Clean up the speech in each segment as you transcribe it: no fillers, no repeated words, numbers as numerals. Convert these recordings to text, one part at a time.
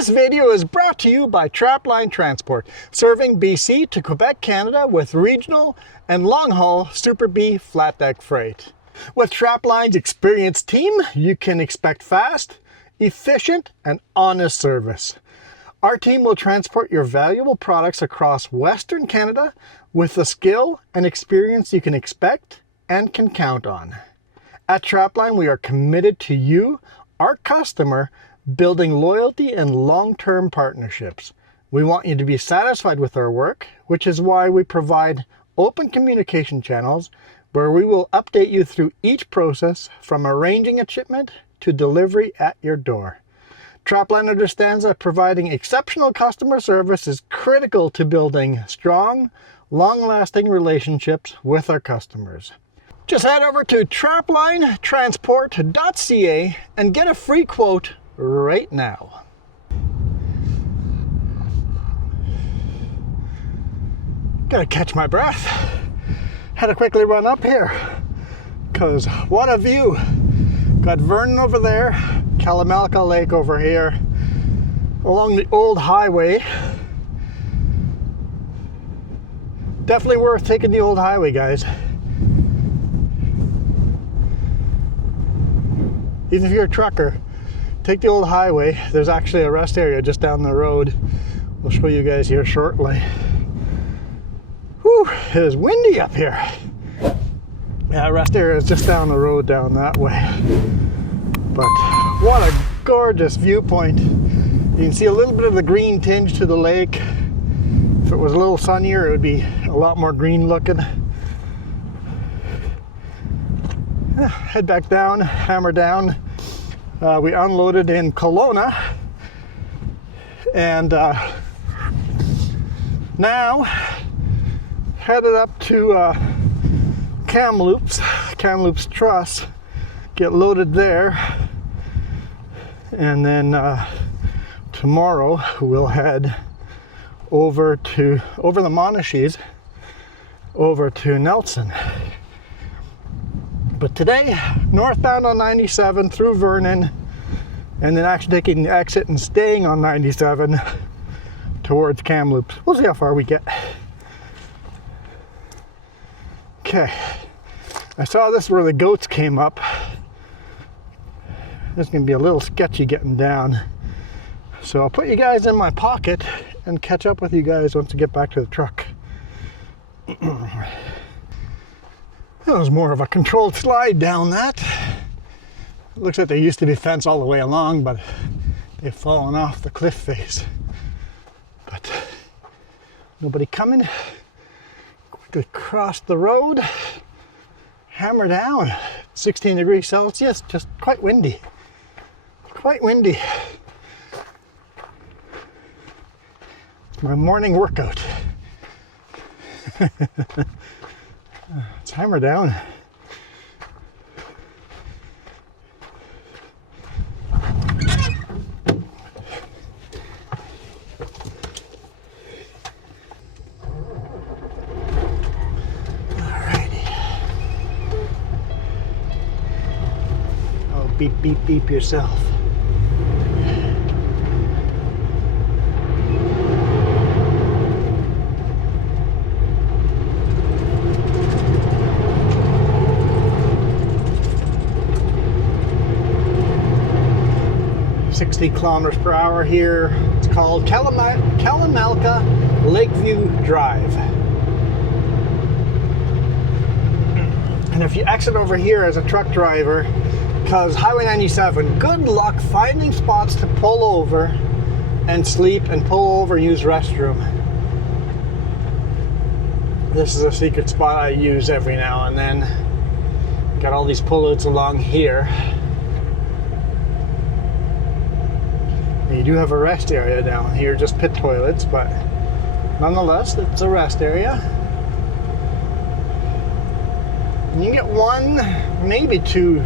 This video is brought to you by Trapline Transport, serving BC to Quebec, Canada with regional and long-haul Super B flat deck freight. With Trapline's experienced team, you can expect fast, efficient, and honest service. Our team will transport your valuable products across Western Canada with the skill and experience you can expect and can count on. At Trapline, we are committed to you, our customer, building loyalty and long-term partnerships. We want you to be satisfied with our work, which is why we provide open communication channels where we will update you through each process from arranging a shipment to delivery at your door. Trapline understands that providing exceptional customer service is critical to building strong, long-lasting relationships with our customers. Just head over to traplinetransport.ca and get a free quote right now. Gotta catch my breath. Had to quickly run up here because what a view. Got Vernon over there, Kalamalka Lake over here, along the old highway. Definitely worth taking the old highway, guys. Even if you're a trucker, take the old highway. There's actually a rest area just down the road. We'll show you guys here shortly. Whew, it is windy up here. Yeah, rest area is just down the road down that way. But what a gorgeous viewpoint. You can see a little bit of the green tinge to the lake. If it was a little sunnier, it would be a lot more green looking. Head back down, hammer down. We unloaded in Kelowna, and now headed up to Kamloops Truss, get loaded there, and then tomorrow we'll head over the Monashees over to Nelson. But today, northbound on 97 through Vernon, and then actually taking the exit and staying on 97 towards Kamloops. We'll see how far we get. Okay, I saw this where the goats came up. This is gonna be a little sketchy getting down. So I'll put you guys in my pocket and catch up with you guys once we get back to the truck. That was more of a controlled slide down that. It looks like there used to be fence all the way along, but they've fallen off the cliff face. But nobody coming. Quickly cross the road, hammer down. 16 degrees Celsius, just quite windy. Quite windy. It's my morning workout. Let's hammer down. Alrighty. Oh, beep, beep, beep yourself. Kilometers per hour here. It's called Kalamalka Lakeview Drive. And if you exit over here as a truck driver, because Highway 97, good luck finding spots to pull over and sleep and pull over and use restroom. This is a secret spot I use every now and then. Got all these pullouts along here. You do have a rest area down here, just pit toilets, but nonetheless, it's a rest area. And you get one, maybe two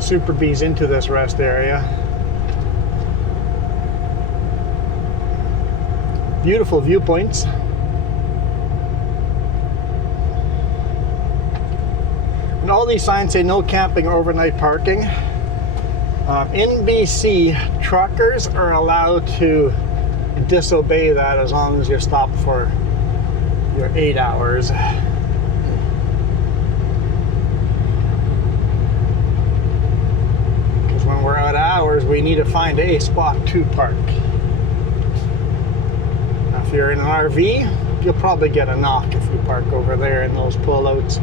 Super Bs into this rest area. Beautiful viewpoints. And all these signs say no camping or overnight parking. In BC, truckers are allowed to disobey that as long as you're stopped for your 8 hours. Because when we're out of hours, we need to find a spot to park. Now, if you're in an RV, you'll probably get a knock if you park over there in those pullouts.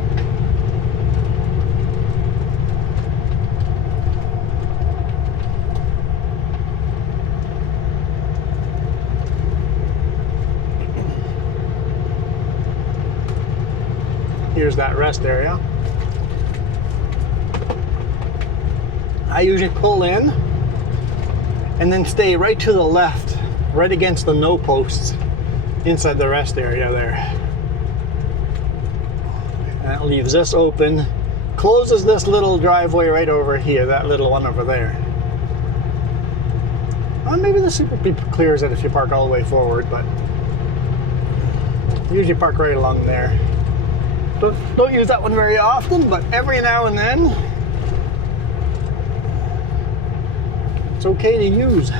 Here's that rest area. I usually pull in and then stay right to the left, right against the no posts inside the rest area there. And that leaves this open, closes this little driveway right over here, that little one over there. Well, maybe the Super Beep clears it if you park all the way forward, but usually park right along there. Don't use that one very often, but every now and then it's okay to use.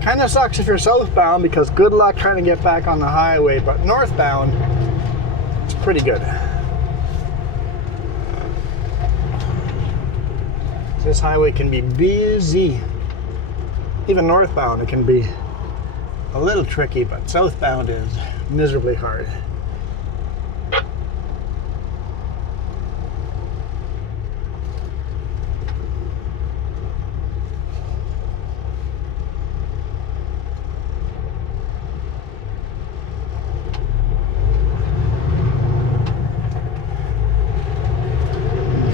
Kind of sucks if you're southbound because good luck trying to get back on the highway, but northbound it's pretty good. This highway can be busy. Even northbound it can be a little tricky, but southbound is miserably hard.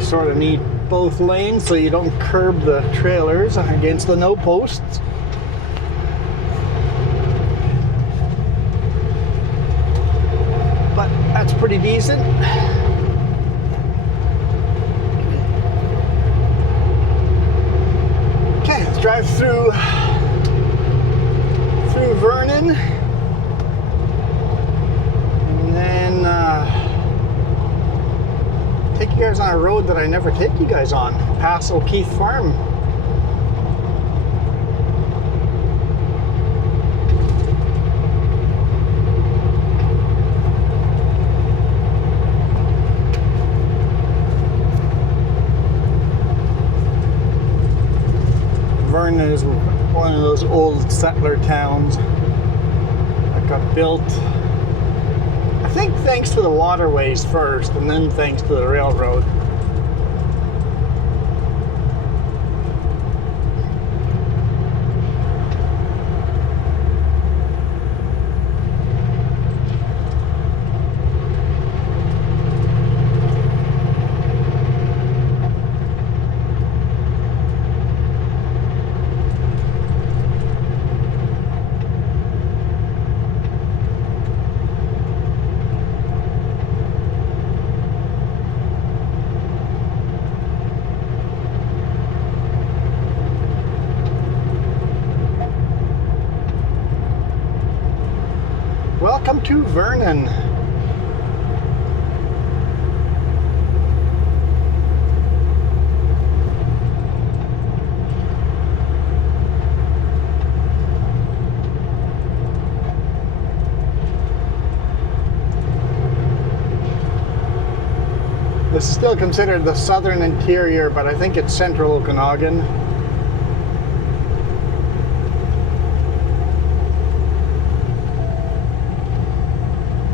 Sort of need both lanes so you don't curb the trailers against the no posts. But that's pretty decent. Okay, let's drive through Vernon, and then take you guys on a road that I never take you guys on, past O'Keefe Farm. Vernon is one of those old settler towns that got built, I think thanks to the waterways first, and then thanks to the railroad. Welcome to Vernon. This is still considered the southern interior, but I think it's central Okanagan.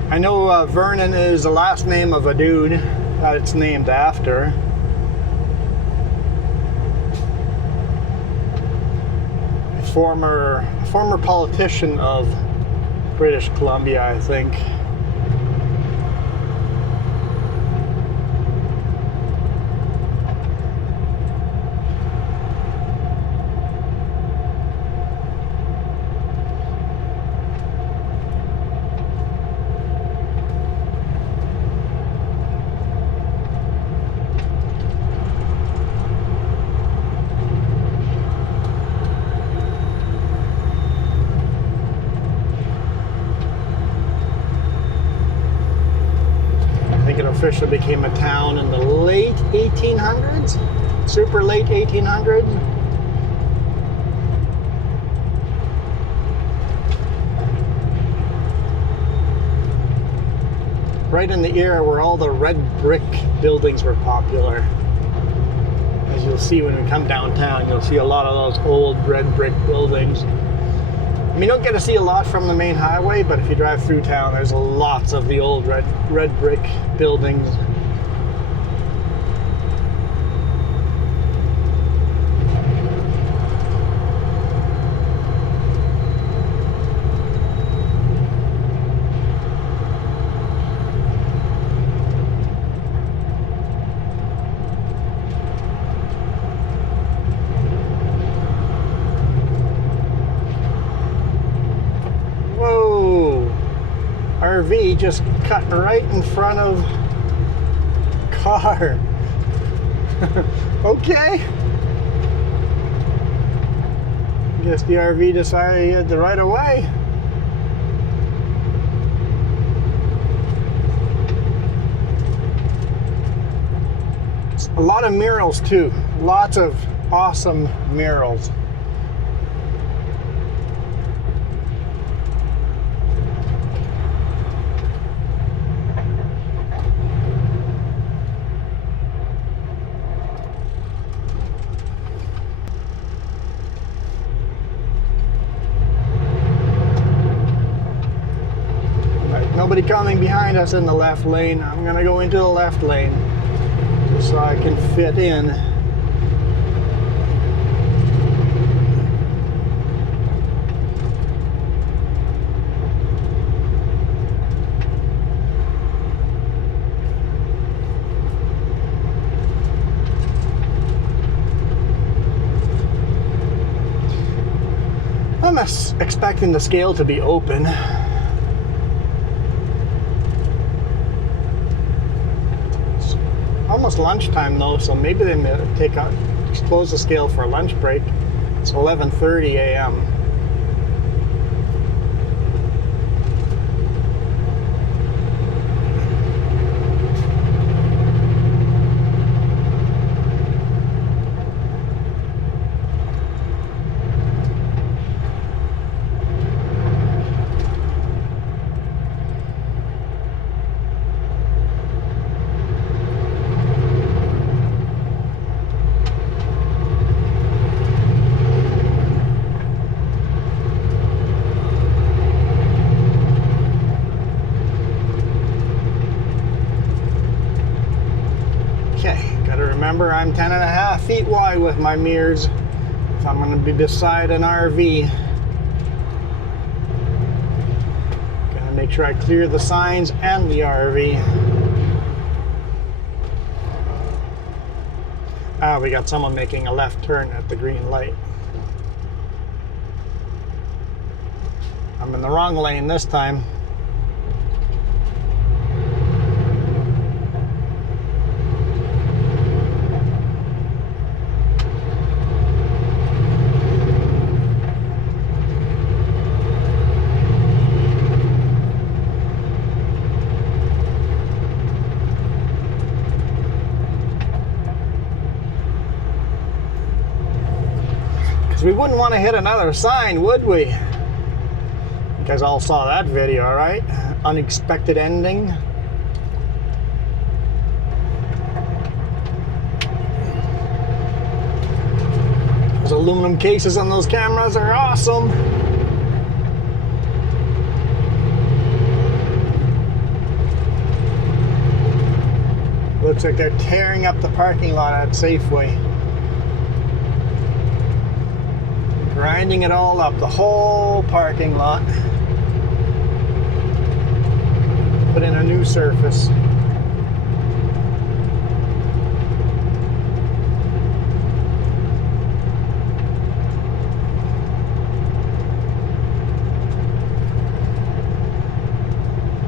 I know Vernon is the last name of a dude that it's named after. A former politician of British Columbia, I think. Officially became a town in the late 1800s, super late 1800s. right in the era where all the red brick buildings were popular. As you'll see when we come downtown, you'll see a lot of those old red brick buildings. I mean, you don't get to see a lot from the main highway, but if you drive through town, there's lots of the old red brick buildings. RV just cut right in front of car. Okay. Guess the RV decided he had the right of way. A lot of murals too. Lots of awesome murals. Nobody coming behind us in the left lane. I'm gonna go into the left lane just so I can fit in. I'm expecting the scale to be open. Almost lunchtime though, so maybe they may close the scale for a lunch break. It's 11:30 a.m. Remember, I'm 10.5 feet wide with my mirrors if I'm going to be beside an RV. Gotta make sure I clear the signs and the RV. Ah, we got someone making a left turn at the green light. I'm in the wrong lane this time. We wouldn't want to hit another sign, would we? You guys all saw that video, right? Unexpected ending. Those aluminum cases on those cameras are awesome. Looks like they're tearing up the parking lot at Safeway. Grinding it all up, the whole parking lot. Put in a new surface.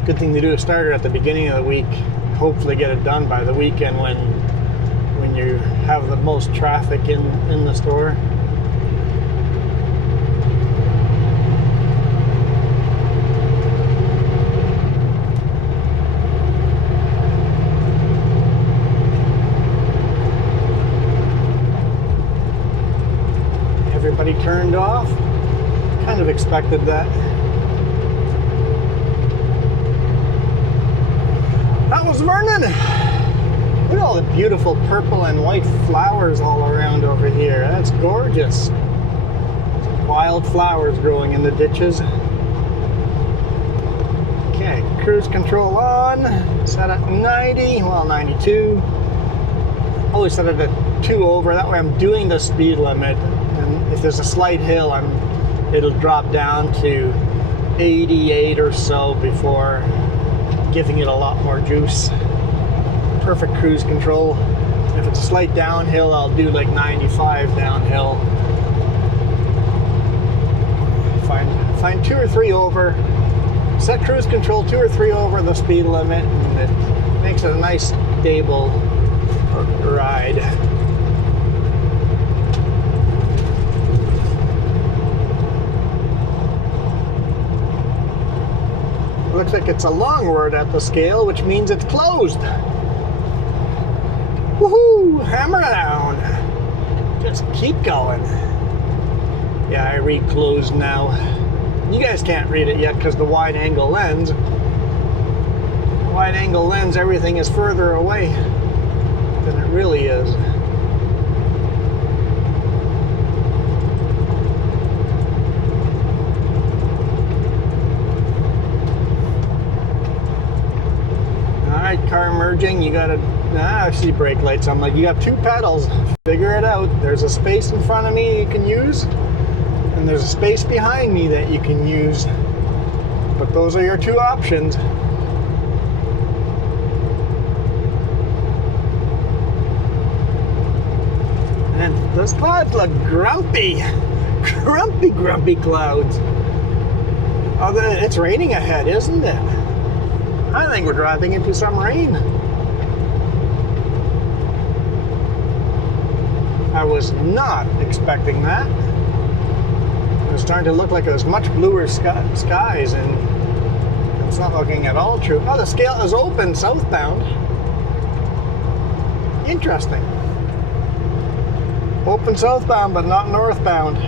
Good thing to do to start it at the beginning of the week. Hopefully get it done by the weekend when you have the most traffic in the store. Everybody turned off. Kind of expected that. How's Vernon? Look at all the beautiful purple and white flowers all around over here. That's gorgeous. Wild flowers growing in the ditches. Okay, cruise control on. Set at 90, well 92. Always set it at 2 over. That way I'm doing the speed limit. And if there's a slight hill, it'll drop down to 88 or so before giving it a lot more juice. Perfect cruise control. If it's a slight downhill, I'll do like 95 downhill. Find 2 or 3 over. Set cruise control 2 or 3 over the speed limit, and it makes it a nice stable ride. Looks like it's a long word at the scale, which means it's closed. Woohoo! Hammer down. Just keep going. Yeah, I read closed now. You guys can't read it yet because the wide angle lens. Wide angle lens, everything is further away than it really is. Alright, car merging, you gotta, I see brake lights. I'm like, you got 2 pedals, figure it out. There's a space in front of me you can use, and there's a space behind me that you can use. But those are your 2 options. And those clouds look grumpy. Grumpy clouds. Oh, it's raining ahead, isn't it? I think we're driving into some rain. I was not expecting that. It was starting to look like it was much bluer skies, and it's not looking at all true. Oh, the scale is open southbound. Interesting. Open southbound, but not northbound.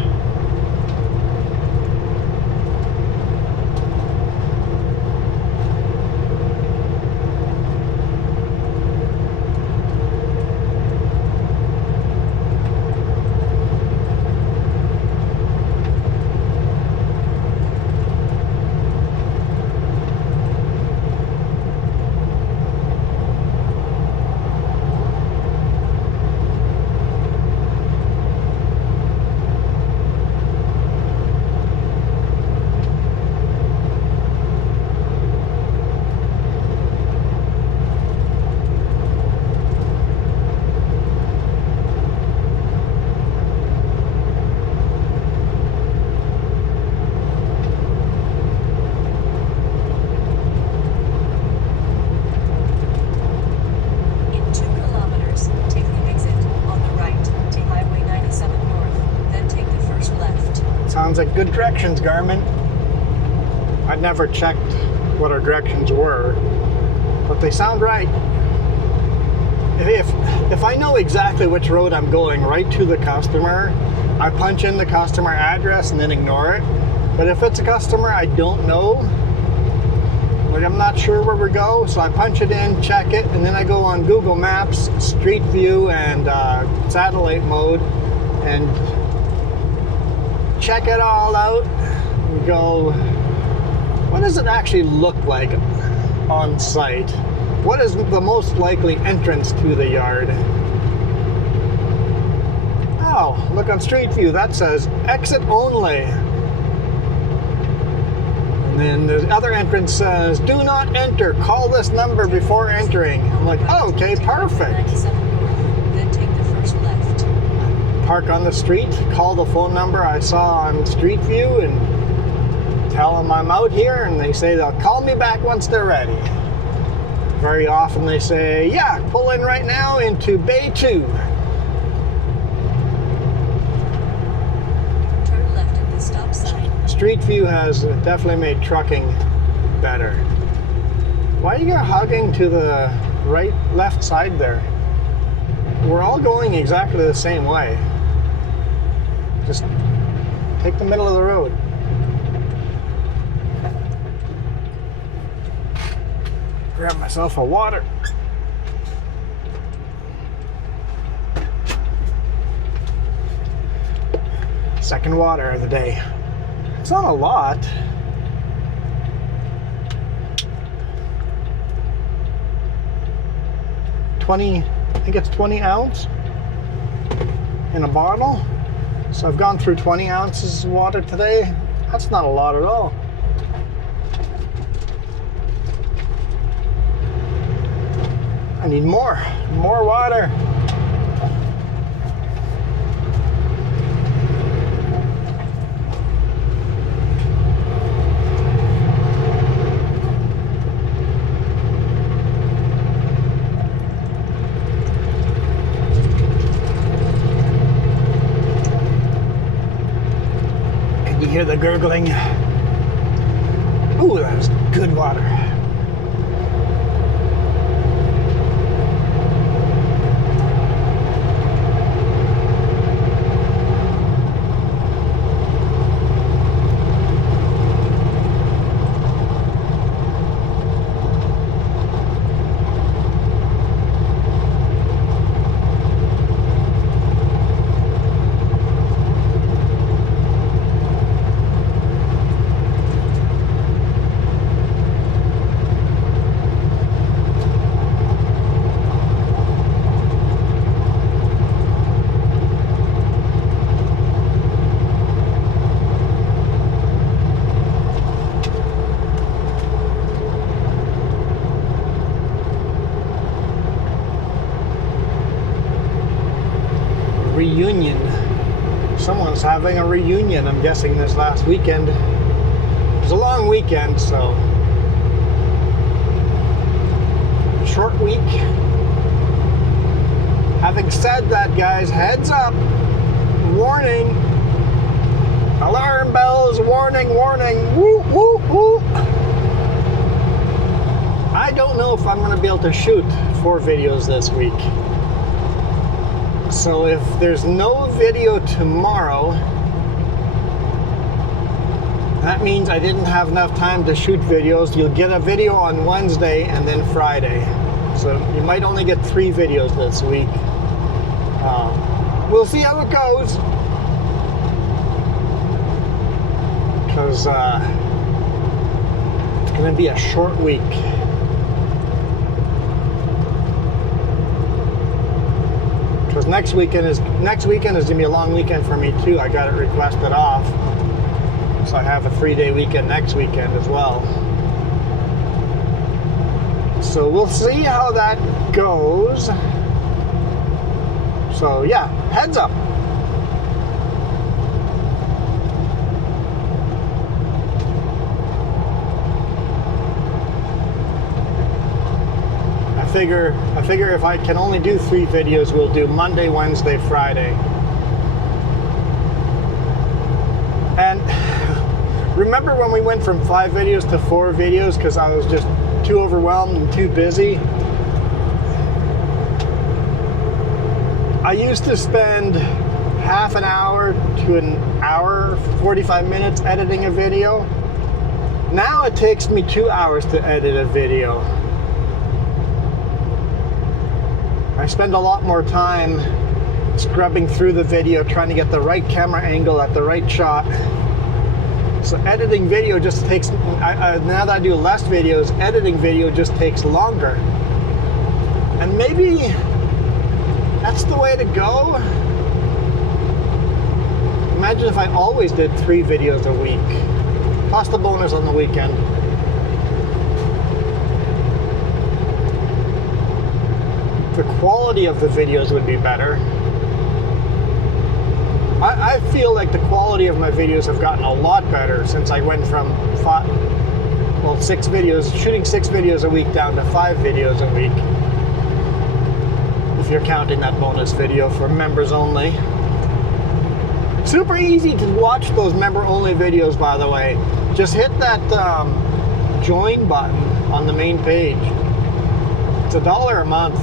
Sounds like good directions, Garmin. I'd never checked what our directions were, but they sound right. If I know exactly which road I'm going right to the customer, I punch in the customer address and then ignore it. But if it's a customer I don't know, like I'm not sure where we go, so I punch it in, check it, and then I go on Google Maps, Street View, and satellite mode, and check it all out and go, what does it actually look like on site? What is the most likely entrance to the yard? Oh, look on Street View, that says exit only. And then the other entrance says, do not enter, call this number before entering. I'm like, oh, okay, perfect. Park on the street, call the phone number I saw on Street View and tell them I'm out here, and they say they'll call me back once they're ready. Very often they say, yeah, pull in right now into Bay 2. Turn left at the stop sign. Street View has definitely made trucking better. Why are you hugging to the left side there? We're all going exactly the same way. Just take the middle of the road. Grab myself a water. Second water of the day. It's not a lot. I think it's 20 ounce in a bottle. So I've gone through 20 ounces of water today. That's not a lot at all. I need more water. Can you hear the gurgling? Ooh, that was good water. Reunion. Someone's having a reunion, I'm guessing, this last weekend. It was a long weekend, so short week. Having said that, guys, heads up, warning, alarm bells, warning, woo, woo, woo. I don't know if I'm going to be able to shoot 4 videos this week. So if there's no video tomorrow, that means I didn't have enough time to shoot videos. You'll get a video on Wednesday and then Friday. So you might only get 3 videos this week. We'll see how it goes. Because it's going to be a short week. Because next weekend is gonna be a long weekend for me too. I got it requested off, so I have a 3-day weekend next weekend as well. So we'll see how that goes. So yeah, heads up. I figure if I can only do 3 videos, we'll do Monday, Wednesday, Friday. And remember when we went from 5 videos to 4 videos because I was just too overwhelmed and too busy? I used to spend half an hour to an hour, 45 minutes editing a video. Now it takes me 2 hours to edit a video. I spend a lot more time scrubbing through the video, trying to get the right camera angle at the right shot. So editing video just takes, now that I do less videos, editing video just takes longer. And maybe that's the way to go. Imagine if I always did 3 videos a week, plus the bonus on the weekend. The quality of the videos would be better. I feel like the quality of my videos have gotten a lot better since I went from 6 videos, shooting 6 videos a week down to 5 videos a week. If you're counting that bonus video for members only. Super easy to watch those member only videos, by the way. Just hit that join button on the main page. It's $1 a month.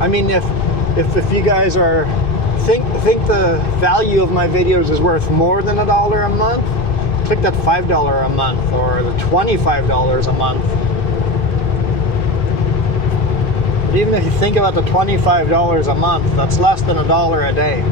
I mean, if you guys are think the value of my videos is worth more than $1 a month, click that $5 a month or the $25 a month. But even if you think about the $25 a month, that's less than $1 a day.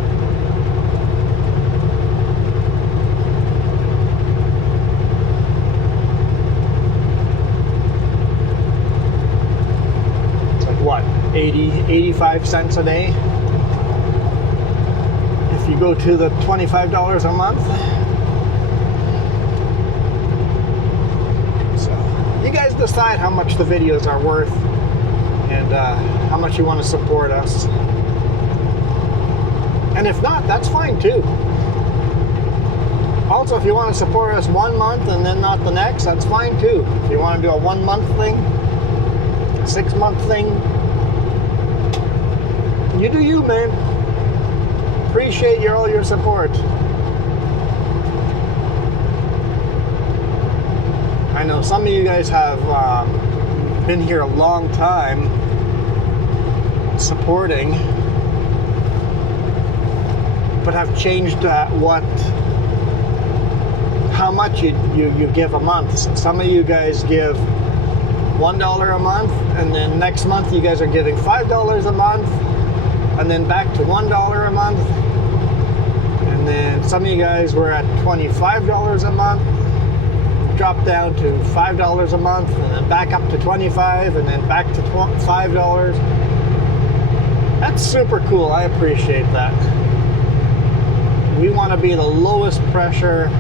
85 cents a day. If you go to the $25 a month. So you guys decide how much the videos are worth and how much you want to support us. And if not, that's fine too. Also, if you want to support us 1 month and then not the next, that's fine too. If you want to do a 1 month thing, a 6 month thing, you do you, man. Appreciate all your support. I know some of you guys have been here a long time supporting, but have changed how much you give a month. So some of you guys give $1 a month, and then next month you guys are giving $5 a month, and then back to $1 a month, and then some of you guys were at $25 a month, dropped down to $5 a month, and then back up to $25, and then back to $5. That's super cool. I appreciate that. We want to be the lowest pressure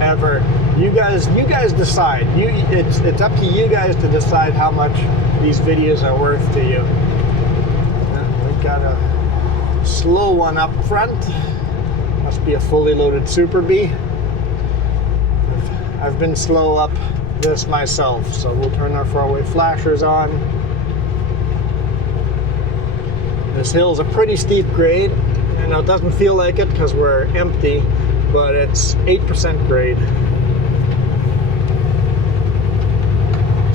ever. You guys decide. It's up to you guys to decide how much these videos are worth to you. We got a slow one up front. Must be a fully loaded Super B. I've been slow up this myself, so we'll turn our four-way flashers on. This hill's a pretty steep grade. I know it doesn't feel like it because we're empty, but it's 8% grade.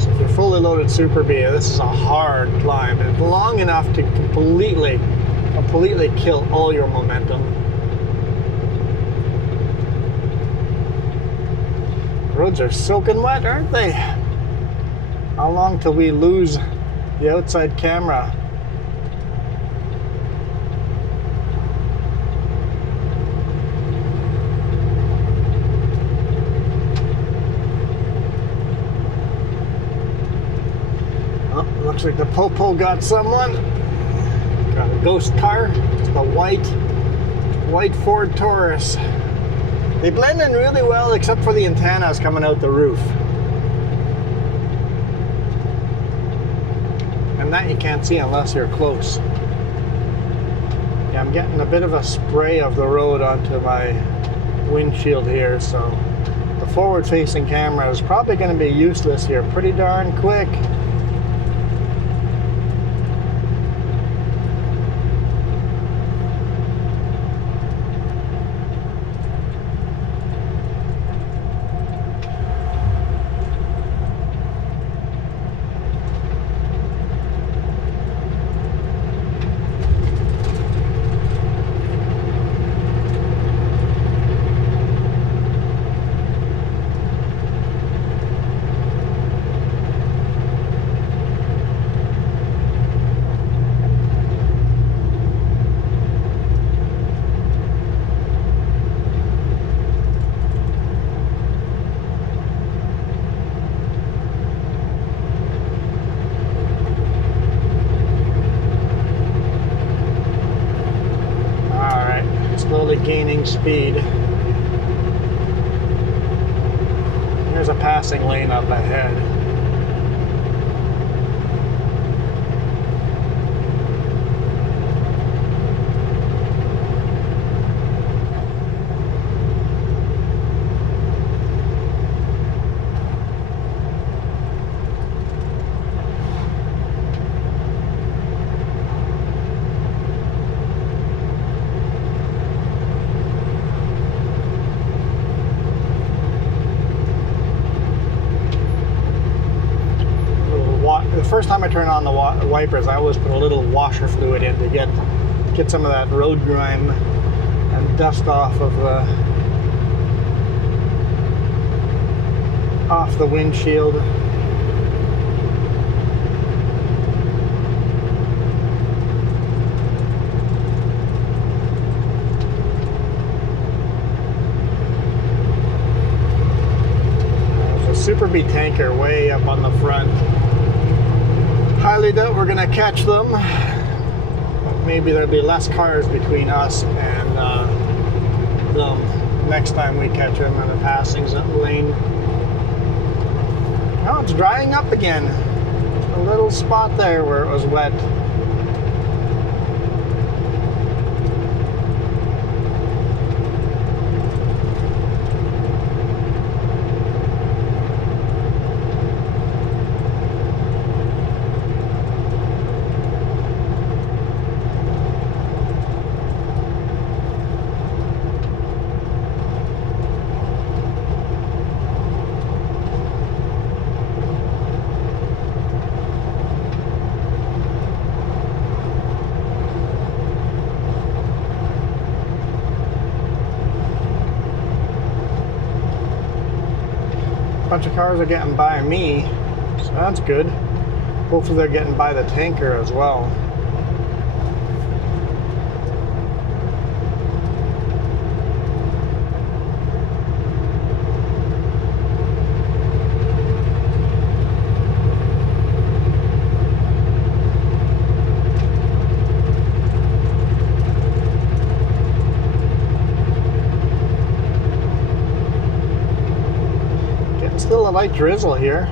So if you're fully loaded Super B, this is a hard climb. It's long enough to completely kill all your momentum. Roads are soaking wet, aren't they? How long till we lose the outside camera? Looks like the Popo got someone. Got a ghost car. Just a white Ford Taurus. They blend in really well except for the antennas coming out the roof. And that you can't see unless you're close. Yeah, I'm getting a bit of a spray of the road onto my windshield here, so the forward-facing camera is probably going to be useless here pretty darn quick. Slowly gaining speed. There's a passing lane up ahead. The first time I turn on the wipers, I always put a little washer fluid in to get some of that road grime and dust off the windshield. There's a Super B tanker way up on the front. Highly highly doubt we're gonna catch them. Maybe there'll be less cars between us and them next time we catch them in the passing lane. Oh, it's drying up again. A little spot there where it was wet. Bunch of cars are getting by me, so that's good. Hopefully they're getting by the tanker as well. Still a light drizzle here.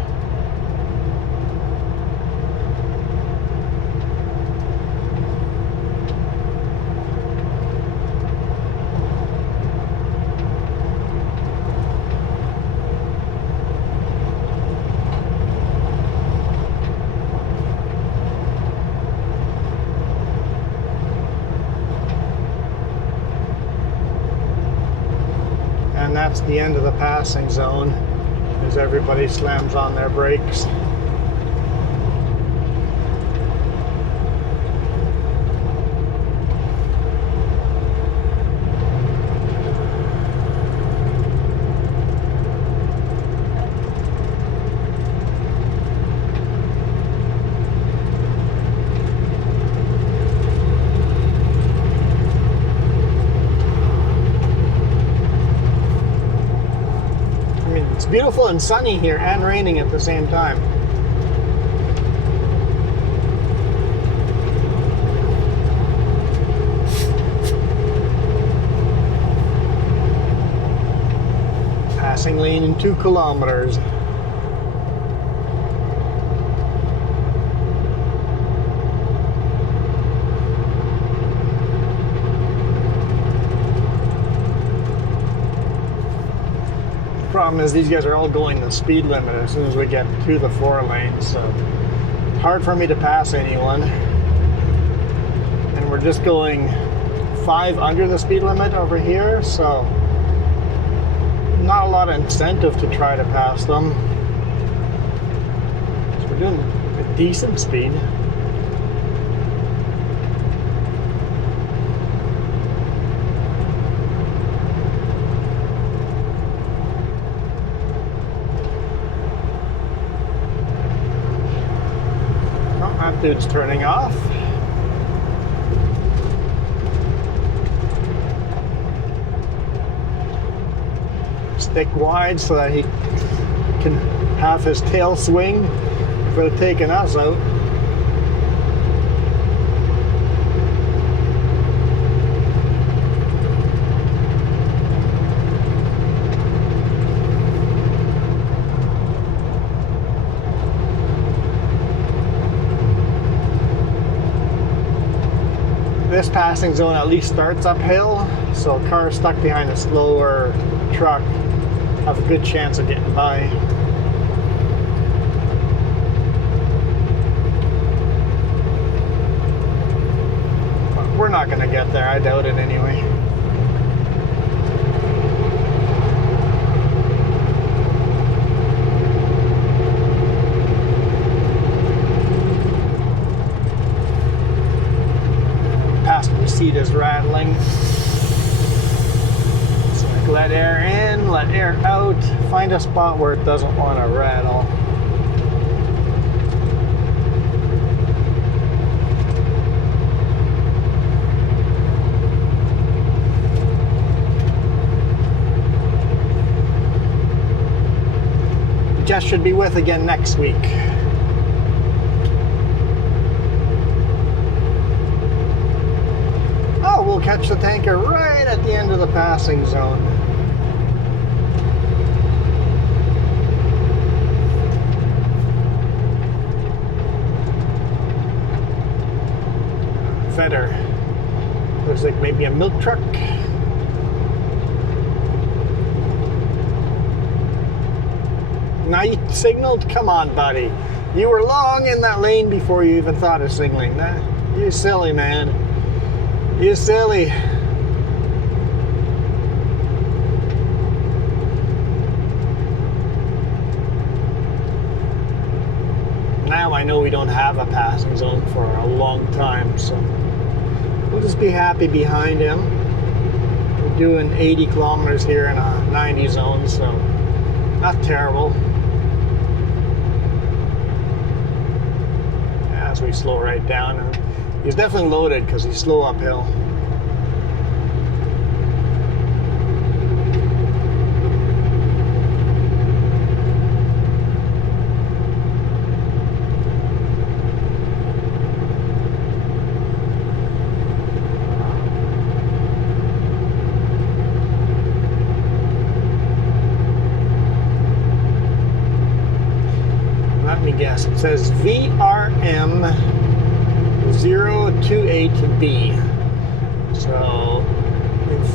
And that's the end of the passing zone, as everybody slams on their brakes. It's beautiful and sunny here and raining at the same time. Passing lane in 2 kilometers. Problem is these guys are all going the speed limit as soon as we get to the 4 lanes, so hard for me to pass anyone. And we're just going 5 under the speed limit over here, so not a lot of incentive to try to pass them. So we're doing a decent speed. That dude's turning off. Stick wide so that he can have his tail swing for taking us out. This passing zone at least starts uphill, so cars stuck behind a slower truck have a good chance of getting by. But we're not going to get there, I doubt it anyway. Passenger seat is rattling. So let air in, let air out. Find a spot where it doesn't want to rattle. Jess should be with again next week. we'll catch the tanker right at the end of the passing zone. Feather. Looks like maybe a milk truck. Now you signaled? Come on, buddy. You were long in that lane before you even thought of signaling. You silly, man. You silly. Now I know we don't have a passing zone for a long time, so we'll just be happy behind him. We're doing 80 kilometers here in a 90 zone, so not terrible. As we slow right down, and he's definitely loaded because he's slow uphill. Let me guess, it says VRM028B. So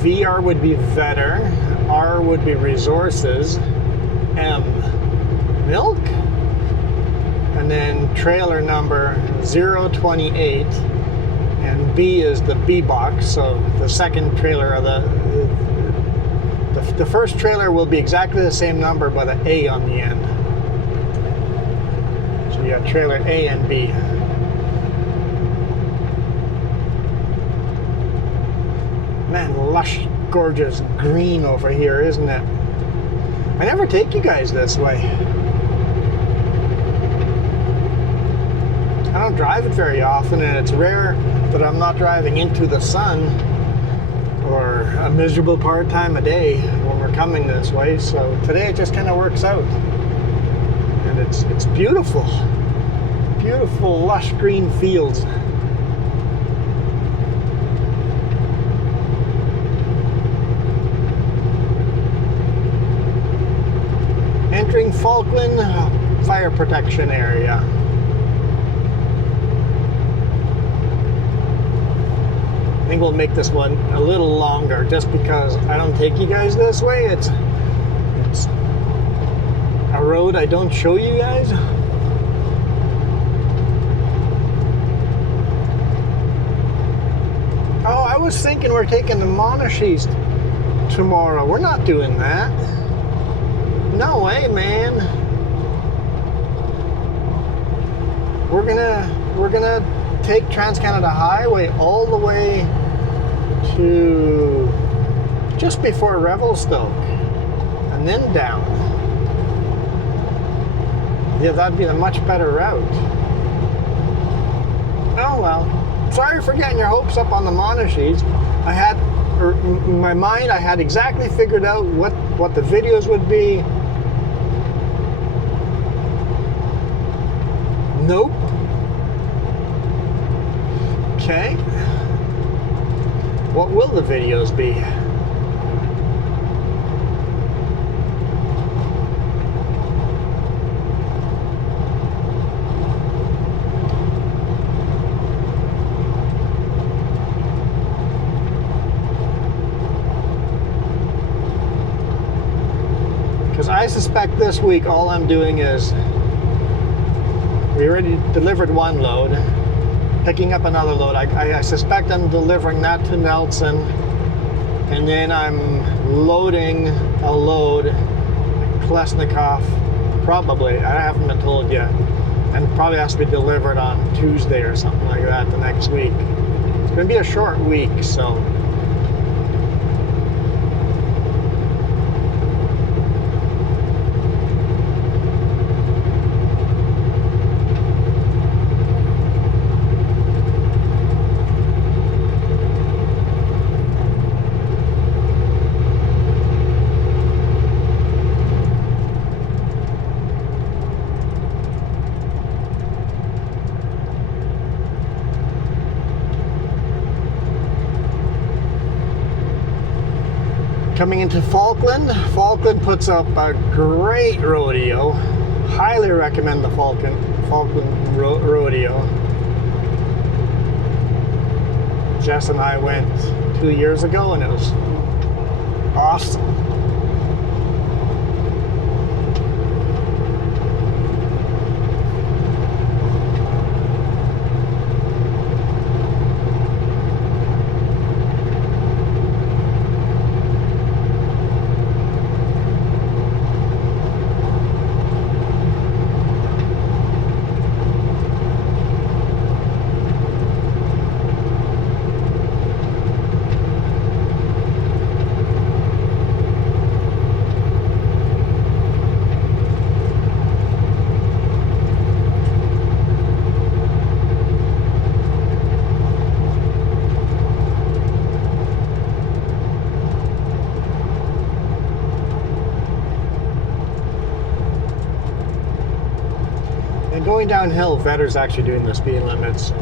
VR would be Vetter, R would be resources, M milk, and then trailer number 028, and B is the B box, so the second trailer of the first trailer will be exactly the same number but an A on the end. So you have trailer A and B. Man, lush, gorgeous green over here, isn't it? I never take you guys this way. I don't drive it very often, and it's rare that I'm not driving into the sun or a miserable part-time a day when we're coming this way. So today it just kind of works out. And it's beautiful. Beautiful, lush green fields. Entering Falkland fire protection area. I think we'll make this one a little longer just because I don't take you guys this way. It's a road I don't show you guys. Oh, I was thinking we're taking the Monashees tomorrow. We're not doing that. No way, man. We're gonna take Trans-Canada Highway all the way to just before Revelstoke and then down. Yeah, that'd be a much better route. Oh well. Sorry for getting your hopes up on the Monashees. In my mind, I had exactly figured out what the videos would be. Nope. Okay. What will the videos be? Because I suspect this week all I'm doing is we already delivered one load, picking up another load. I suspect I'm delivering that to Nelson, and then I'm loading a load at Klesnikov, probably. I haven't been told yet, and probably has to be delivered on Tuesday or something like that the next week. It's going to be a short week, so. Coming into Falkland. Falkland puts up a great rodeo. Highly recommend the Falkland rodeo. Jess and I went 2 years ago and it was awesome. Going downhill, Vedder's actually doing the speed limits.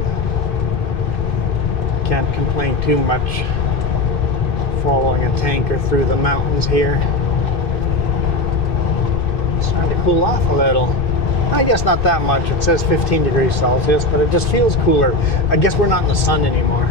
Can't complain too much following a tanker through the mountains here. It's starting to cool off a little. I guess not that much. It says 15 degrees Celsius, but it just feels cooler. I guess we're not in the sun anymore.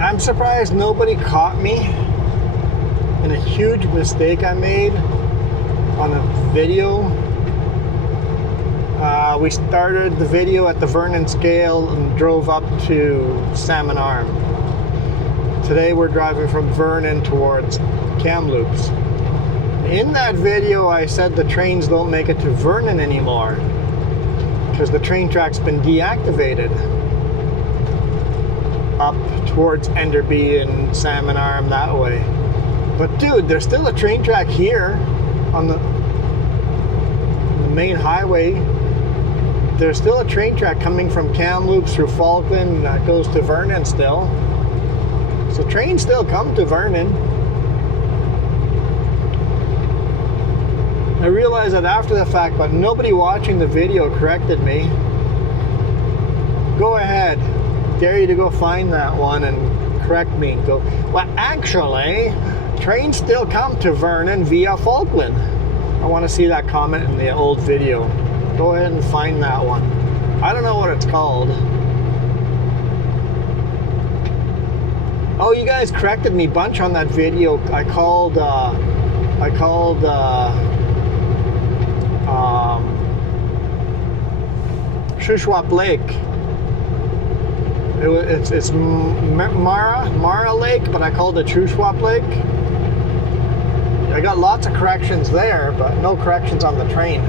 I'm surprised nobody caught me in a huge mistake I made on a video. We started the video at the Vernon scale and drove up to Salmon Arm. Today we're driving from Vernon towards Kamloops. In that video I said the trains don't make it to Vernon anymore because the train track's been deactivated up towards Enderby and Salmon Arm that way. But dude, there's still a train track here on the main highway. There's still a train track coming from Kamloops through Falkland that goes to Vernon still. So trains still come to Vernon. I realized that after the fact, but nobody watching the video corrected me. Go ahead. Dare you to go find that one and correct me. Go, well, actually, trains still come to Vernon via Falkland. I want to see that comment in the old video. Go ahead and find that one. I don't know what it's called. Oh, you guys corrected me a bunch on that video. I called Shuswap Lake. It's Mara Lake, but I called it Shuswap Lake. I got lots of corrections there, but no corrections on the train.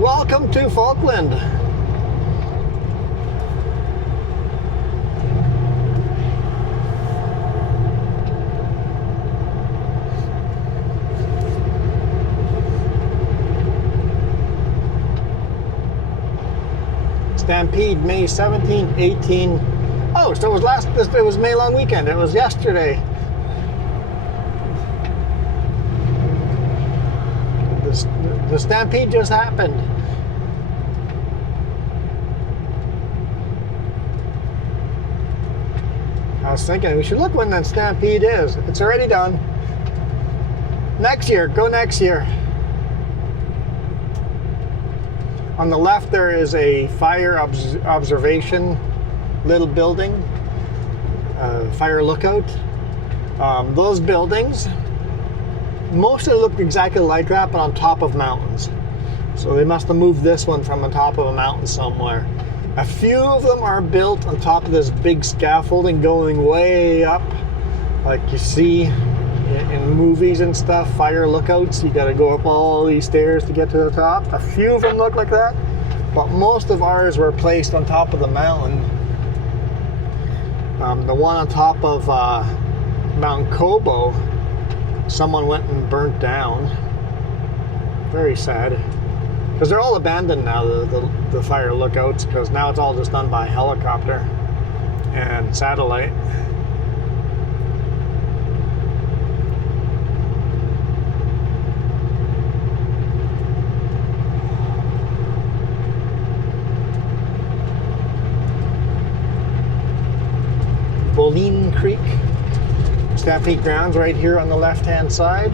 Welcome to Falkland. Stampede, May 17, 18. Oh, so it was May long weekend. It was yesterday. The Stampede just happened. I was thinking we should look when that Stampede is. It's already done. Next year, go next year. On the left there is a fire observation little building, fire lookout. Those buildings, most of them look exactly like that, but on top of mountains. So they must have moved this one from the top of a mountain somewhere. A few of them are built on top of this big scaffolding going way up, like you see in movies and stuff, fire lookouts. You got to go up all these stairs to get to the top. A few of them look like that, but most of ours were placed on top of the mountain. The one on top of Mount Kobo, someone went and burnt down. Very sad. Because they're all abandoned now, the fire lookouts, because now it's all just done by helicopter and satellite. Boline Creek, Stampede Grounds right here on the left-hand side.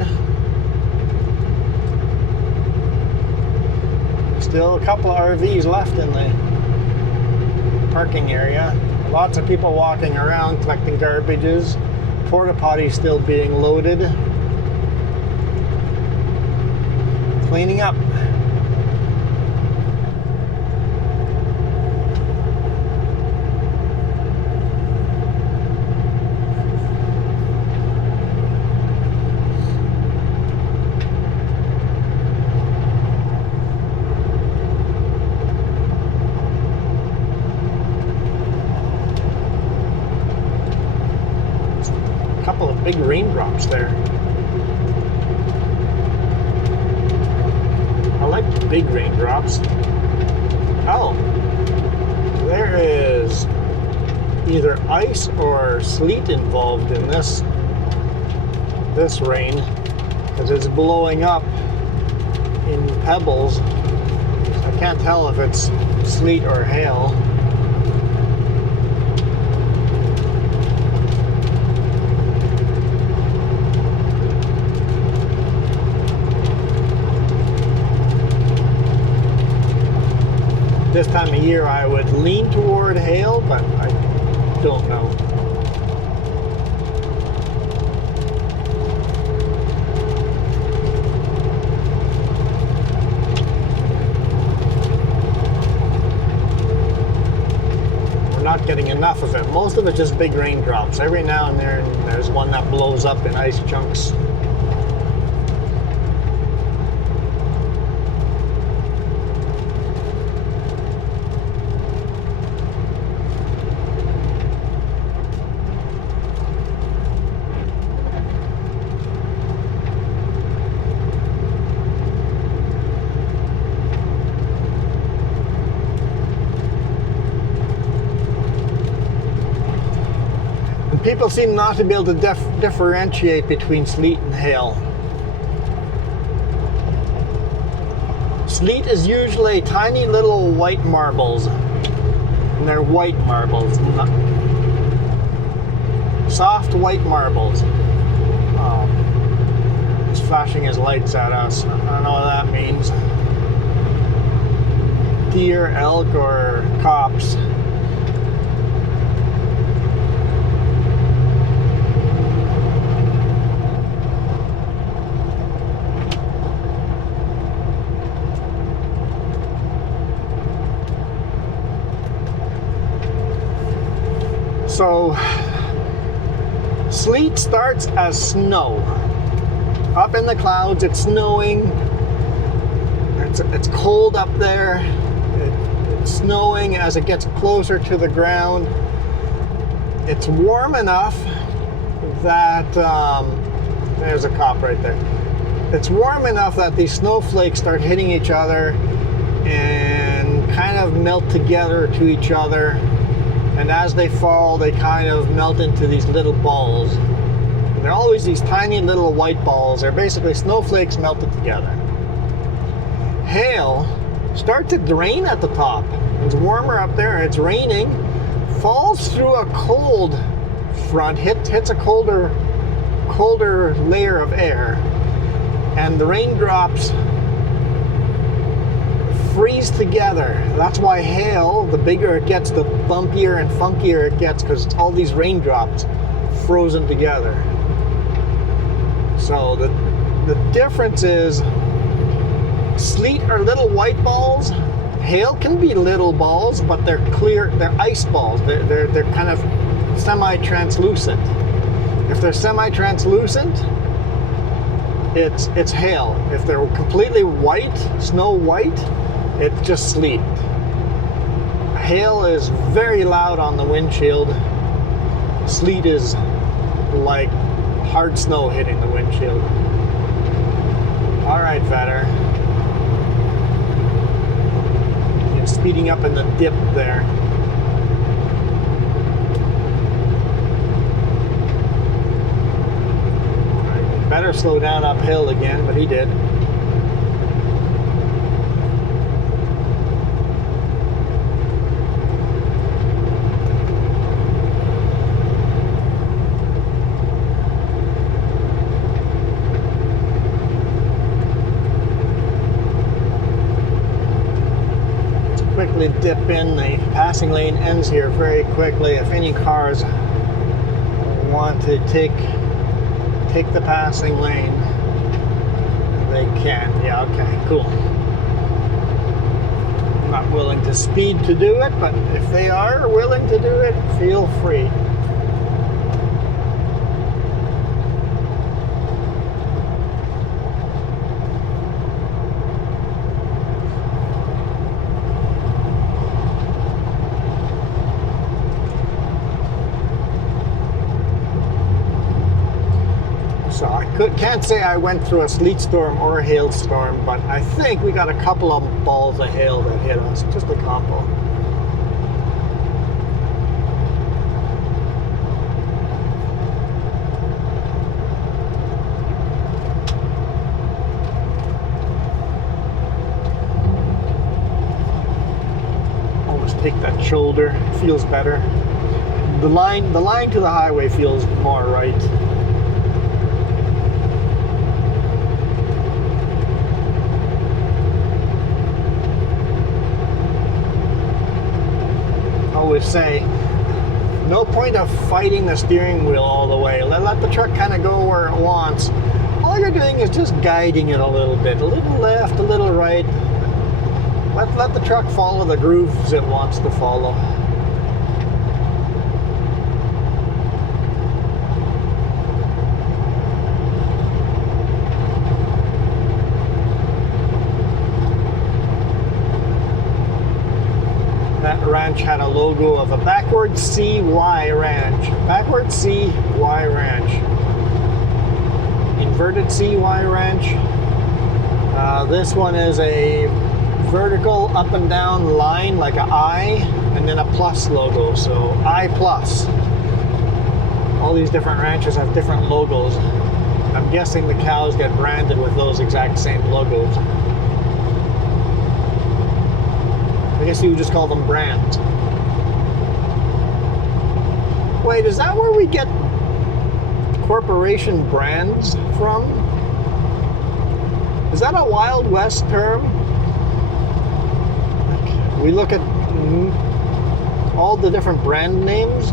Still a couple of RVs left in the parking area. Lots of people walking around collecting garbages. Porta potties still being loaded. Cleaning up. Big raindrops there. I like big raindrops. Oh, there is either ice or sleet involved in this rain, because it's blowing up in pebbles. I can't tell if it's sleet or hail. This time of year I would lean toward hail, but I don't know. We're not getting enough of it. Most of it's just big raindrops. Every now and then there's one that blows up in ice chunks. People seem not to be able to differentiate between sleet and hail. Sleet is usually tiny little white marbles, and they're white marbles, not soft white marbles. He's flashing his lights at us. I don't know what that means. Deer, elk, or cops. So, sleet starts as snow. Up in the clouds, it's snowing. It's cold up there. It's snowing as it gets closer to the ground. It's warm enough that, there's a cop right there. It's warm enough that these snowflakes start hitting each other and kind of melt together to each other. And as they fall, they kind of melt into these little balls. And they're always these tiny little white balls. They're basically snowflakes melted together. Hail starts to rain at the top. It's warmer up there, it's raining, falls through a cold front, hits a colder layer of air. And the raindrops freeze together. That's why hail, the bigger it gets, the bumpier and funkier it gets, because all these raindrops frozen together. So the difference is sleet are little white balls. Hail can be little balls, but they're clear. They're ice balls. They're kind of semi-translucent. If they're semi-translucent, it's hail. If they're completely white, snow white, it's just sleet. Hail is very loud on the windshield. Sleet is like hard snow hitting the windshield. All right, Vetter. You're speeding up in the dip there. All right, better slow down uphill again, but he did. Dip in. The passing lane ends here very quickly. If any cars want to take the passing lane, they can. Yeah, okay, cool. I'm not willing to speed to do it, but if they are willing to do it, feel free. Can't say I went through a sleet storm or a hailstorm, but I think we got a couple of balls of hail that hit us. Just a couple. Almost take that shoulder. It feels better. The line to the highway feels more right. Always say, no point of fighting the steering wheel all the way. Let the truck kind of go where it wants. All you're doing is just guiding it a little bit, a little left, a little right. Let the truck follow the grooves it wants to follow. Ranch had a logo of a backwards CY ranch. Backwards CY ranch. Inverted CY ranch. This one is a vertical up and down line like an I and then a plus logo. So I plus. All these different ranches have different logos. I'm guessing the cows get branded with those exact same logos. I guess you would just call them brands. Wait, is that where we get corporation brands from? Is that a Wild West term? We look at all the different brand names.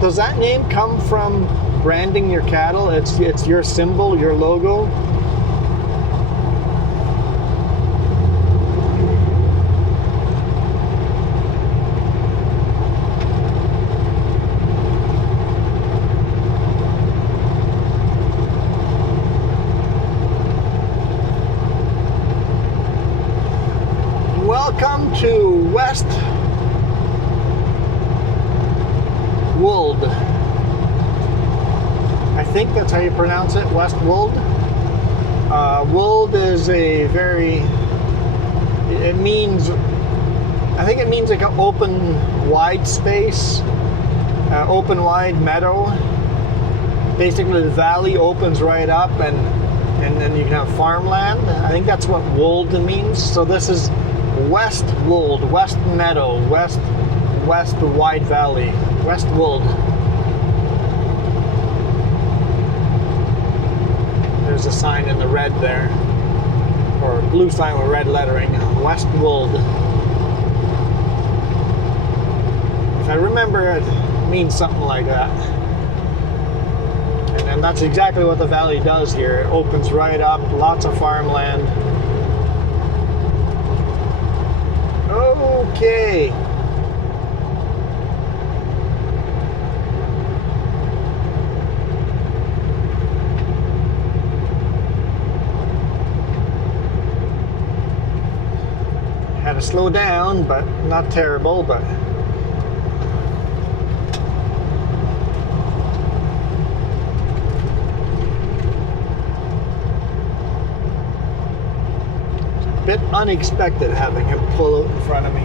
Does that name come from branding your cattle? It's your symbol, your logo? Welcome to West Wold. I think that's how you pronounce it, West Wold. Wold is a very, it means, I think it means like an open, wide space, open, wide meadow. Basically the valley opens right up and then you can have farmland. I think that's what Wold means. So this is West Wold, West Meadow, West Wide Valley, West Wold. There's a sign in the red there. or blue sign with red lettering, Westwold. If I remember, it means something like that. And that's exactly what the valley does here. It opens right up, lots of farmland. Okay. Had to slow down, but not terrible, but bit unexpected having him pull out in front of me.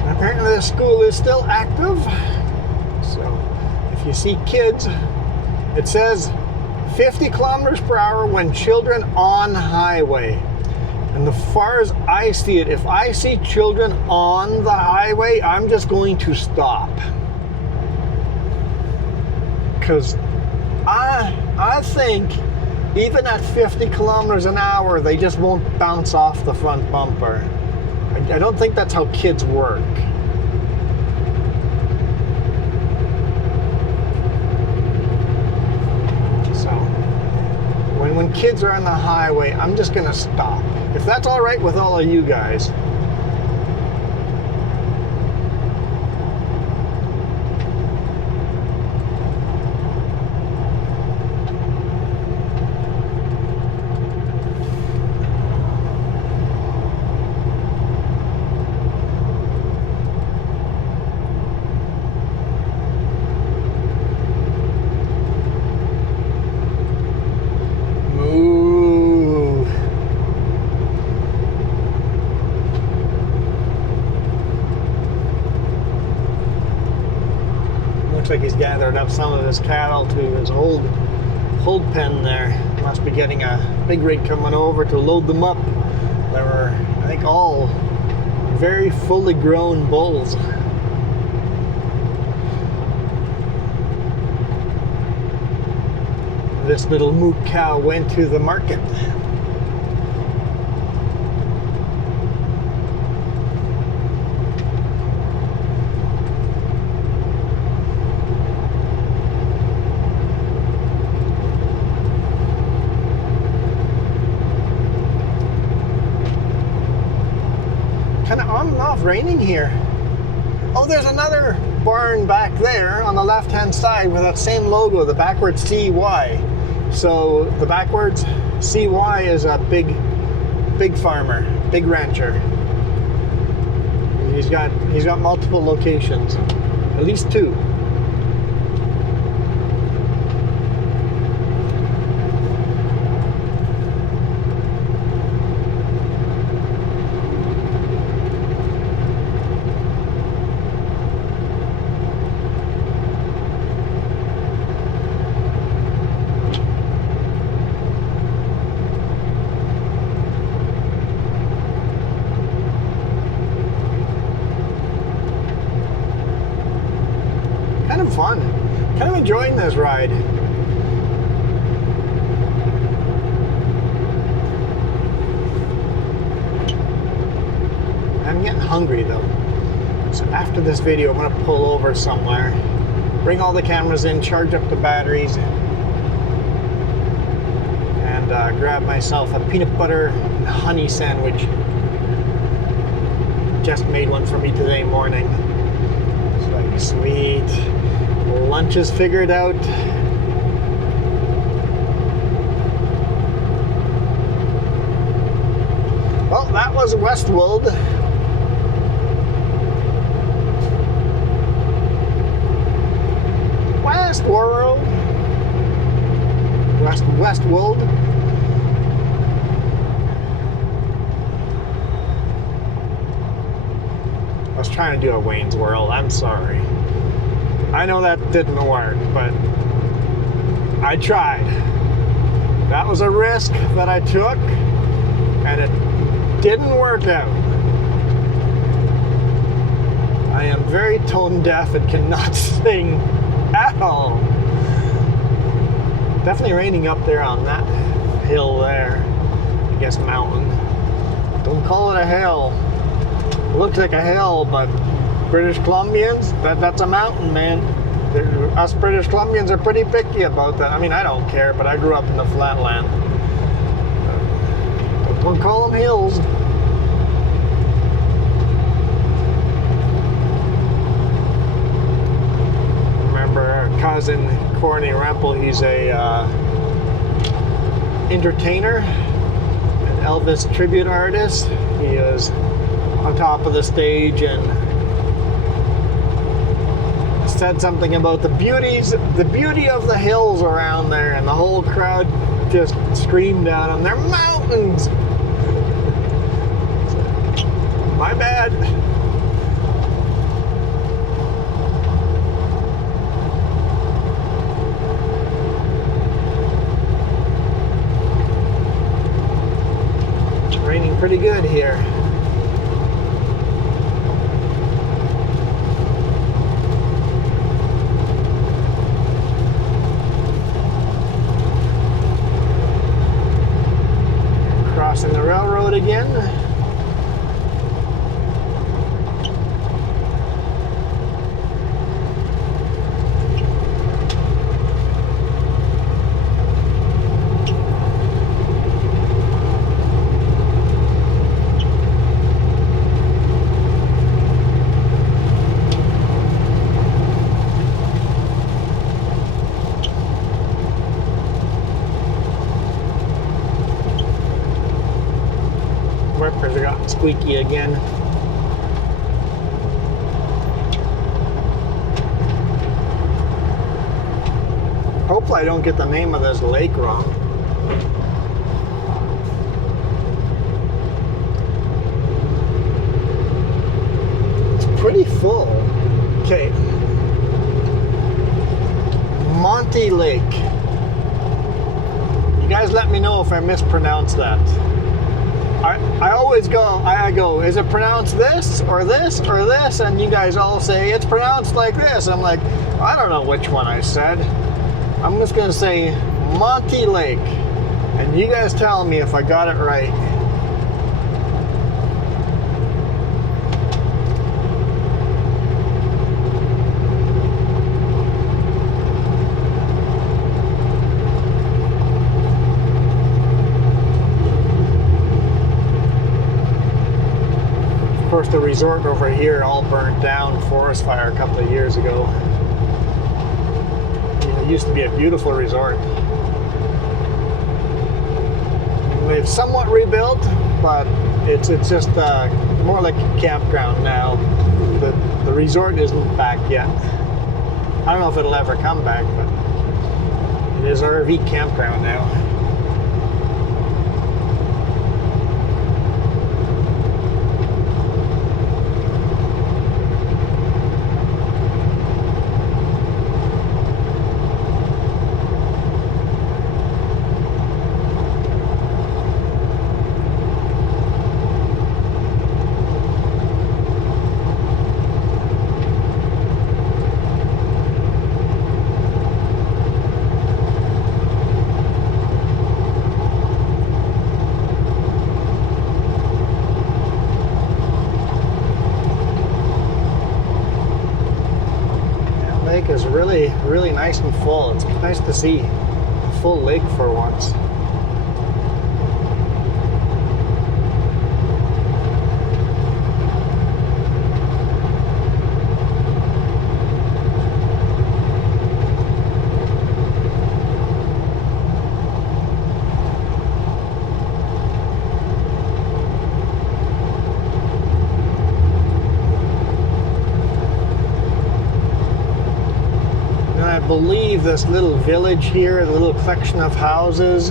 And apparently the school is still active. So if you see kids, it says 50 kilometers per hour when children on highway. And as far as I see it, if I see children on the highway, I'm just going to stop. Because I think even at 50 kilometers an hour, they just won't bounce off the front bumper. I don't think that's how kids work. So, when kids are on the highway, I'm just gonna stop. If that's all right with all of you guys. Looks like he's gathered up some of his cattle to his hold pen there. Must be getting a big rig coming over to load them up. They were, I think, all very fully grown bulls. This little moot cow went to the market. Kind of on and off raining here. Oh, there's another barn back there on the left-hand side with that same logo, the backwards CY. So the backwards CY is a big farmer, big rancher. He's got multiple locations, at least 2. Fun. Kind of enjoying this ride. I'm getting hungry though. So after this video, I'm going to pull over somewhere, bring all the cameras in, charge up the batteries, and grab myself a peanut butter and honey sandwich. Just made one for me today morning. It's like, sweet. Lunch is figured out. Well, that was Westwold. Westwold. I was trying to do a Wayne's World. I'm sorry. I know that didn't work, but I tried. That was a risk that I took, and it didn't work out. I am very tone deaf and cannot sing at all. Definitely raining up there on that hill there. I guess mountain. Don't call it a hill. It looks like a hill, but British Columbians, that's a mountain, man. Us British Columbians are pretty picky about that. I mean, I don't care, but I grew up in the flatland. Don't call them hills. Remember our cousin Juan Rempel, he's a entertainer, an Elvis tribute artist. He is on top of the stage and said something about the beauty of the hills around there, and the whole crowd just screamed at him, "They're mountains!" My bad. It's raining pretty good here. Crossing the railroad again. Wipers got squeaky again. Hopefully I don't get the name of this lake wrong. It's pretty full. Okay. Monte Lake. You guys let me know if I mispronounced that. I always go, is it pronounced this or this or this? And you guys all say, it's pronounced like this. I'm like, I don't know which one I said. I'm just going to say Monte Lake. And you guys tell me if I got it right. Of course, the resort over here all burned down, forest fire a couple of years ago. It used to be a beautiful resort. They've somewhat rebuilt, but it's just more like a campground now. The resort isn't back yet. I don't know if it'll ever come back, but it is an RV campground now. Lake is really nice and full. It's nice to see a full lake for once. I believe this little village here, the little collection of houses,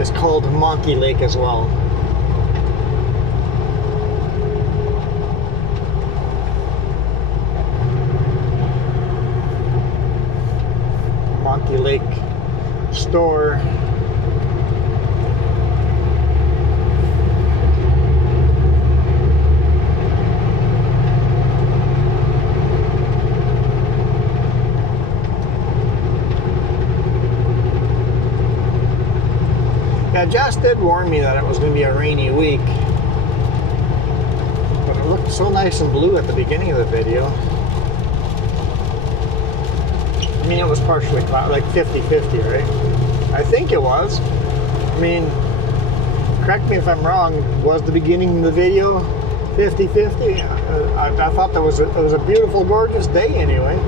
is called Monte Lake as well. Monte Lake store. just did warn me that it was going to be a rainy week. But it looked so nice and blue at the beginning of the video. I mean, it was partially cloudy, like 50-50, right? I think it was. I mean, correct me if I'm wrong, was the beginning of the video 50-50? I thought it was a beautiful, gorgeous day anyway.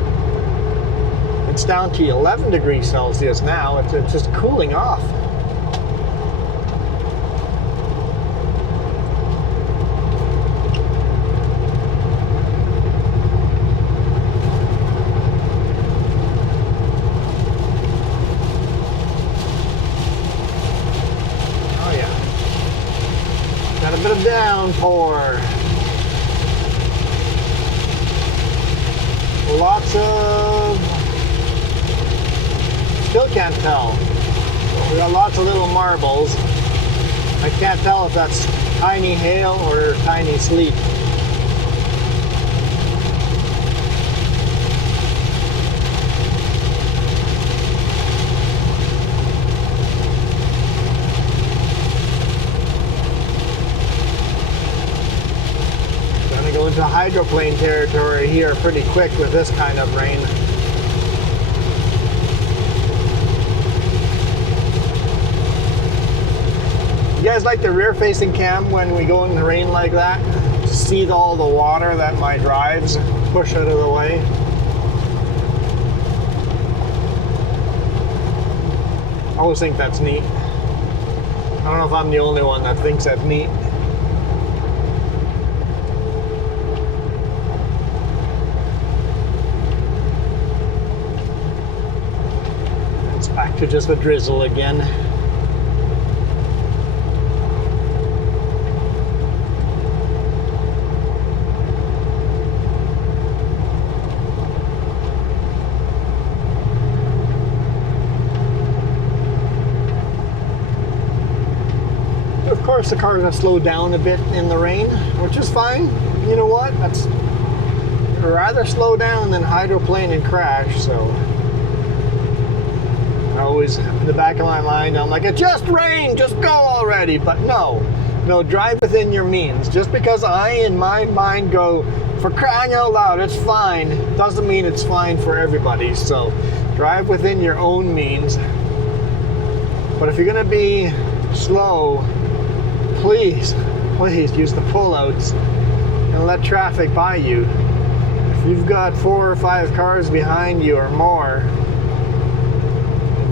It's down to 11 degrees Celsius now. It's just cooling off. A bit of downpour. Lots of... Still can't tell. We got lots of little marbles. I can't tell if that's tiny hail or tiny sleet. Go into hydroplane territory here pretty quick with this kind of rain. You guys like the rear-facing cam when we go in the rain like that? To see all the water that my drives push out of the way. I always think that's neat. I don't know if I'm the only one that thinks that's neat. Back to just a drizzle again. Of course, the cars have slowed down a bit in the rain, which is fine. You know what? That's rather slow down than hydroplane and crash, so. Always in the back of my mind, I'm like, it just rained, just go already. But no, drive within your means. Just because I, in my mind, go, for crying out loud, it's fine, doesn't mean it's fine for everybody. So drive within your own means. But if you're going to be slow, please use the pullouts and let traffic by you. If you've got 4 or 5 cars behind you or more,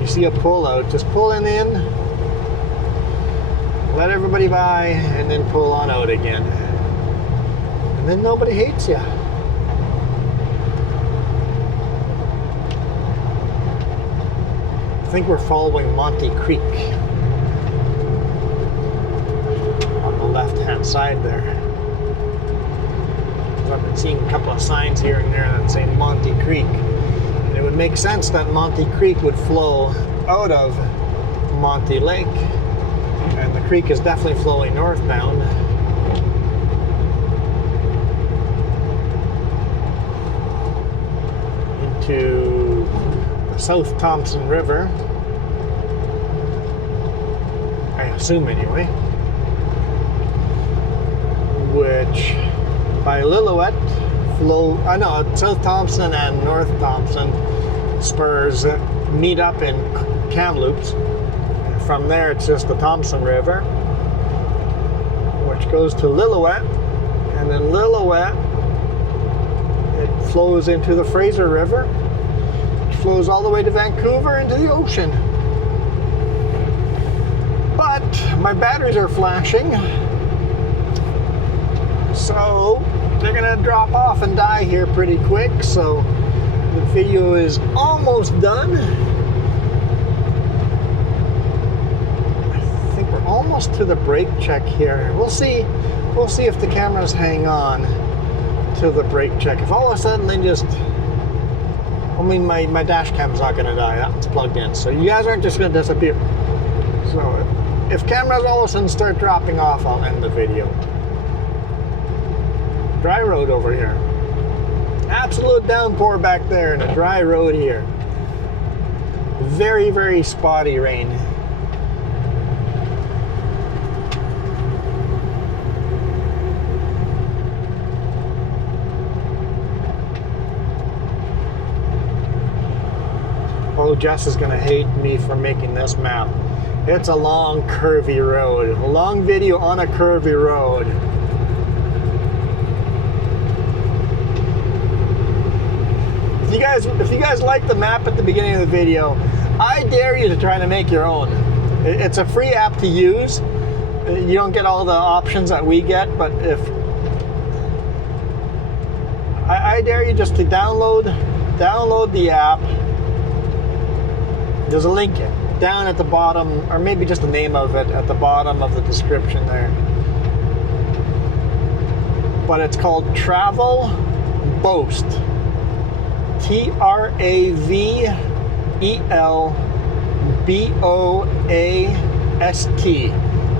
you see a pullout, just pull in, let everybody by, and then pull on out again. And then nobody hates you. I think we're following Monte Creek on the left-hand side there. I've been seeing a couple of signs here and there that say Monte Creek. It would make sense that Monte Creek would flow out of Monte Lake, and the creek is definitely flowing northbound. Into the South Thompson River, I assume anyway, which by Lillooet South Thompson and North Thompson spurs meet up in Kamloops. From there, it's just the Thompson River, which goes to Lillooet, and then Lillooet, it flows into the Fraser River, which flows all the way to Vancouver into the ocean. But my batteries are flashing, so they're gonna drop off and die here pretty quick, so the video is almost done. I think we're almost to the brake check here. We'll see if the cameras hang on till the brake check. If all of a sudden they just, I mean, my dash cam's not gonna die, that's plugged in, so you guys aren't just gonna disappear. So if cameras all of a sudden start dropping off, I'll end the video. Dry road over here. Absolute downpour back there and a dry road here. Very, very spotty rain. Jess is going to hate me for making this map. It's a long, curvy road. A long video on a curvy road. If you guys like the map at the beginning of the video, I dare you to try to make your own. It's a free app to use. You don't get all the options that we get, but I dare you just to download the app. There's a link down at the bottom, or maybe just the name of it at the bottom of the description there. But it's called Travel Boast. TRAVELBOAST.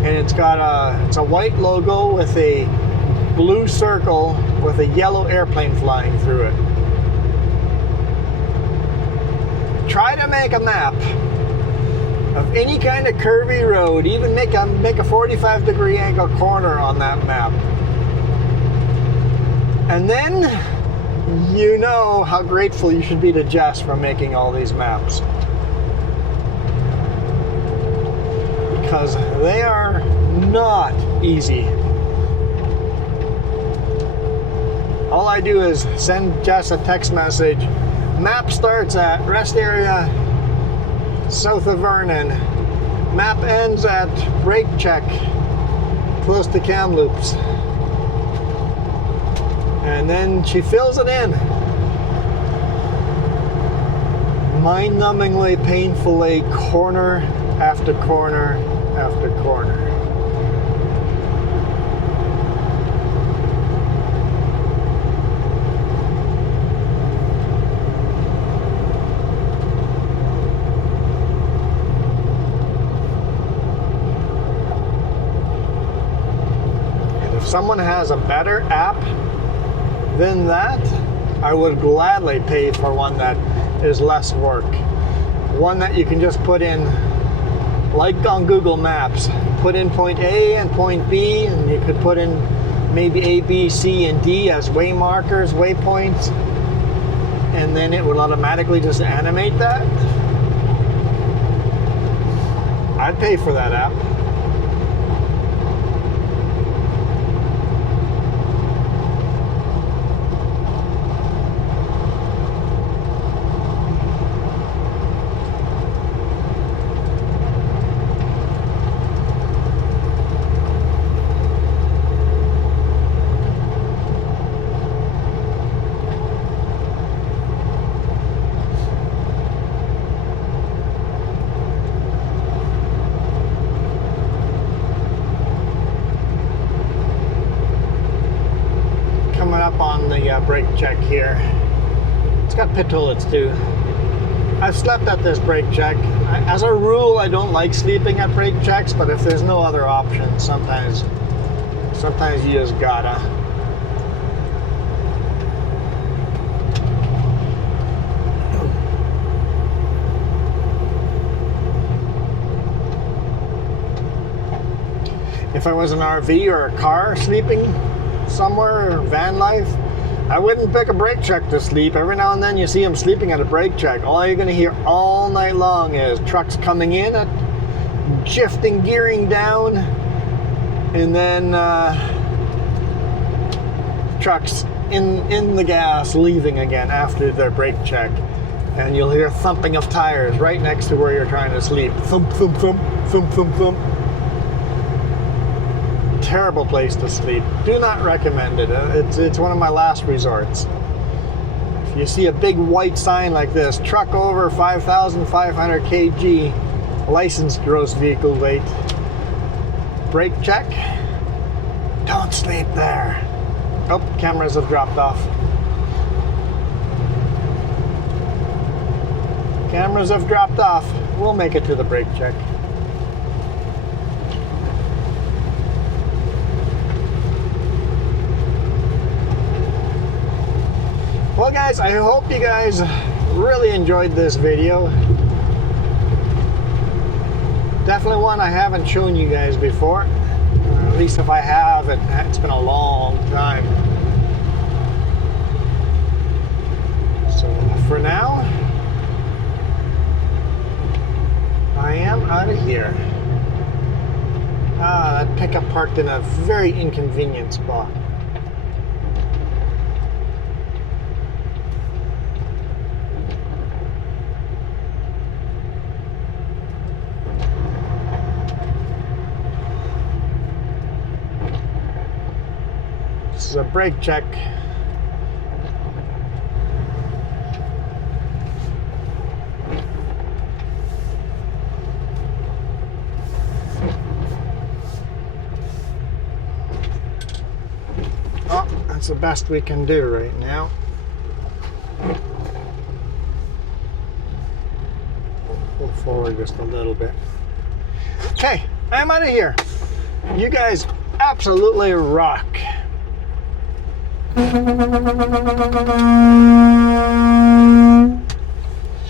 And it's a white logo with a blue circle with a yellow airplane flying through it. Try to make a map of any kind of curvy road, even make a 45-degree angle corner on that map. And then you know how grateful you should be to Jess for making all these maps. Because they are not easy. All I do is send Jess a text message. Map starts at rest area south of Vernon. Map ends at brake check close to Kamloops. And then she fills it in. Mind-numbingly, painfully, corner after corner after corner. And if someone has a better app than that, I would gladly pay for one that is less work. One that you can just put in, like on Google Maps, put in point A and point B, and you could put in maybe A, B, C, and D as way markers, waypoints, and then it would automatically just animate that. I'd pay for that app. On the brake check here. It's got pit toilets too. I've slept at this brake check. As a rule, I don't like sleeping at brake checks, but if there's no other option, sometimes you just gotta. If I was an RV or a car sleeping somewhere, or van life, I wouldn't pick a brake check to sleep. Every now and then you see them sleeping at a brake check. All you're going to hear all night long is trucks coming in, shifting, gearing down, and then trucks in the gas, leaving again after their brake check. And you'll hear thumping of tires right next to where you're trying to sleep. Thump, thump, thump, thump, thump, thump. Terrible place to sleep. Do not recommend it. It's one of my last resorts. If you see a big white sign like this, truck over 5,500 kg, licensed gross vehicle weight, brake check, don't sleep there. Oh, cameras have dropped off. Cameras have dropped off. We'll make it to the brake check. Well guys, I hope you guys really enjoyed this video. Definitely one I haven't shown you guys before. At least if I have, it's been a long time. So for now, I am out of here. Ah, that pickup parked in a very inconvenient spot. This is a brake check. Oh, that's the best we can do right now. Pull forward just a little bit. Okay, I'm out of here. You guys absolutely rock.